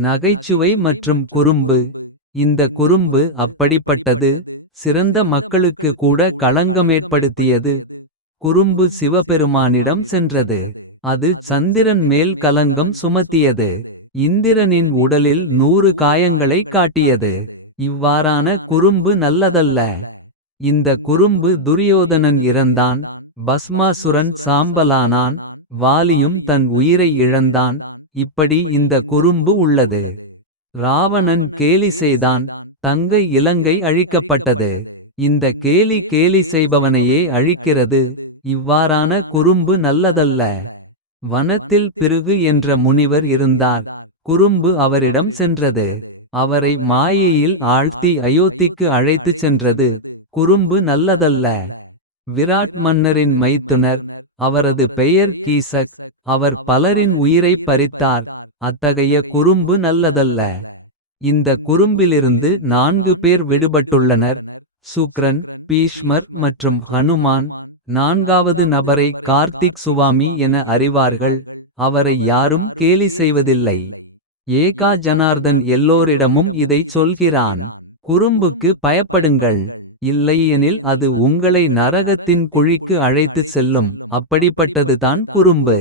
நகைச்சுவை மற்றும் குறும்பு இந்த குறும்பு அப்படிப்பட்டது. சிறந்த மக்களுக்கு கூட களங்கமேற்படுத்தியது. குறும்பு சிவபெருமானிடம் சென்றது. அது சந்திரன் மேல் கலங்கம் சுமத்தியது. இந்திரனின் உடலில் நூறு காயங்களைக் காட்டியது. இவ்வாறான குறும்பு நல்லதல்ல. இந்த குறும்பு துரியோதனன் இறந்தான். பஸ்மாசுரன் சாம்பலானான். வாலியும் தன் உயிரை இழந்தான். இப்படி இந்த குறும்பு உள்ளது. ராவணன் கேலி செய்தான். தங்கை இலங்கை அழிக்கப்பட்டது. இந்த கேலி கேலி செய்பவனையே அழிக்கிறது. இவ்வாறான குறும்பு நல்லதல்ல. வனத்தில் பிருகு என்ற முனிவர் இருந்தார். குறும்பு அவரிடம் சென்றது. அவரை மாயையில் ஆழ்த்தி அயோத்திக்கு அழைத்துச் சென்றது. குறும்பு நல்லதல்ல. விராட் மன்னரின் மைத்துனர். அவரது பெயர் கீசக். அவர் பலரின் உயிரைப் பறித்தார். அத்தகைய குறும்பு நல்லதல்ல. இந்த குறும்பிலிருந்து நான்கு பேர் விடுபட்டுள்ளனர். சுக்ரன் பீஷ்மர் மற்றும் ஹனுமான். நான்காவது நபரை கார்த்திக் சுவாமி என அறிவார்கள். அவரை யாரும் கேலி செய்வதில்லை. ஏகா ஜனார்தன் எல்லோரிடமும் இதைச் சொல்கிறான். குறும்புக்கு பயப்படுங்கள். இல்லையெனில் அது உங்களை நரகத்தின் குழிக்கு அழைத்துச் செல்லும். அப்படிப்பட்டது தான் குறும்பு.